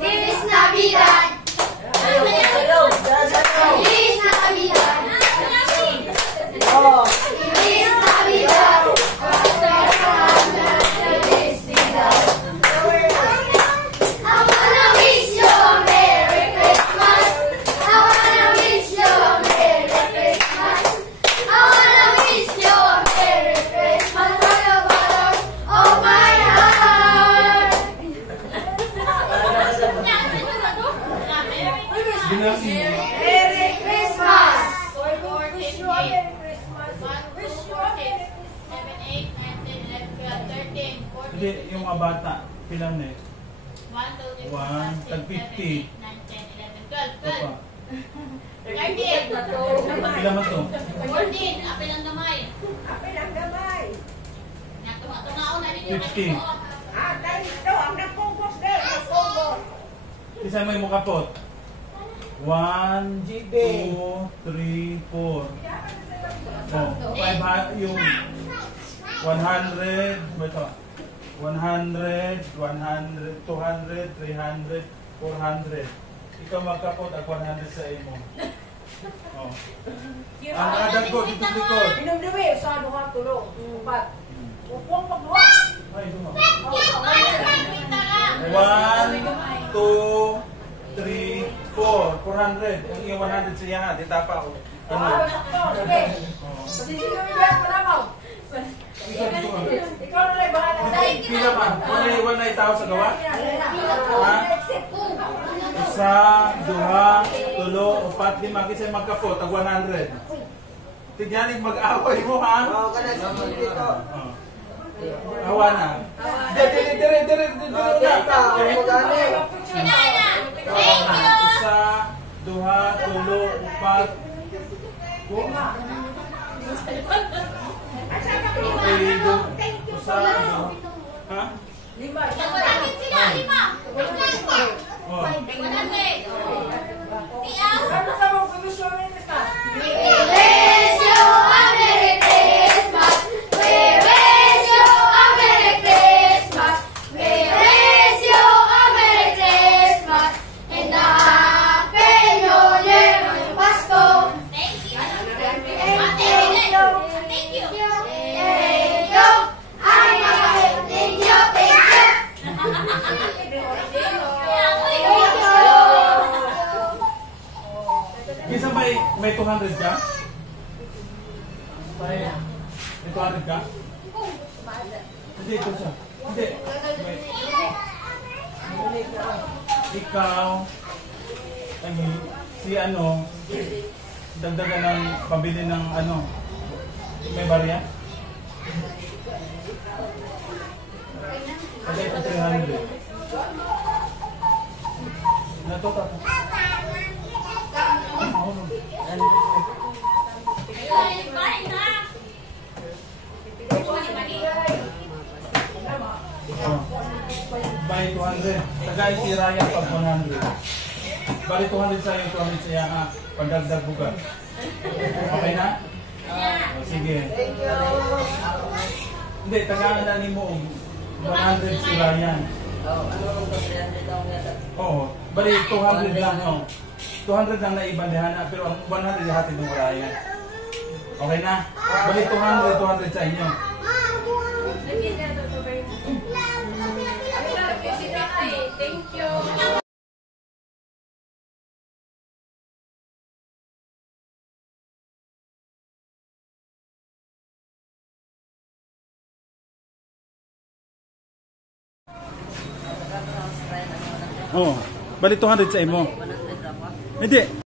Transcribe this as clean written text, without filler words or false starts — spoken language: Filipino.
Feliz Navidad. Feliz Navidad. Oh. Feliz Navidad. I wanna wish you a Merry Christmas. I wanna wish you a Merry Christmas. I wanna wish you a Merry Christmas from the bottom of my heart. Merry Christmas. Wish you a Merry Christmas. Wish you a Merry Christmas. 7, 8, 9, 10, 11, 12, 13, 14. Hindi, yung mga bata, pilang na eh. 1, 2, 3, 4, 1, 5, 6, 7, 8, 9, 10, 11, 12, 12. 13. Pilang mo to? 14. Apil ang gamay. Apil ang gamay. Tungaon na ninyo. 15. Ah, dahil ito, ang nagpungkos din. Nagpungkos. Isa mo yung mukapot. 1, 2, 3, 4. Oh, 500, yung 100, ito. 100, 100, 200, 300, 400. Ikaw magkapot at 100 sa imo. Oh. Ang adag ko, dito likod. Minumdumi, sa duha, tulo, upat. Upong pagduha. Ay, dumo. 1, 2, 3, 4. 400. Ang iyong 100 sa iya, di tapa ko. Ano? Sige. Kasi sino yung biyak mo na mo? Ikaw na lang bahala. Pila pa? Kung naiwan na itaw sa gawa? Ha? Isa, duha, tulo, upat, lima. Kasi magkapot, tag 100. Tigyanig mag-away mo, ha? Oo, kana sa dito. Awa na. Dire na. Thank you. Isa, duha, tulo, upat, lima. Isa, duha. Ha? Lima. Nagwalangin sila. 5. Oh. 100. Tiyaw. Ano sa mga komisyon ka? We wish you a Merry Christmas. We wish you a Merry Christmas. We wish you a Merry Christmas. And a Happy New Year ngayong Pasko. Thank you. Thank you. Thank you. Thank you. Ay, thank you. Thank you. Kisa may 200 ka? May 200 ka? Hindi, ito siya. Hindi. Ikaw, si ano, dagdagan ng pabili ng ano, may barya? Kasi ito 300. Natuta ko. By 200. Tagay si Ryan pag 100. Bali 200 sa yung 200 siya ha. Pagdagdag bugat. Okay na? Sige. Hindi, tagaan na ni mo 100 si Ryan. Oo. Bali 200 lang. No? 200 lang na ibandahan na. Pero ang 100 hatid ng Ryan. Okay na? Bali 200 sa inyo. Thank you. Oo. Bali 200 sa imo. Hindi.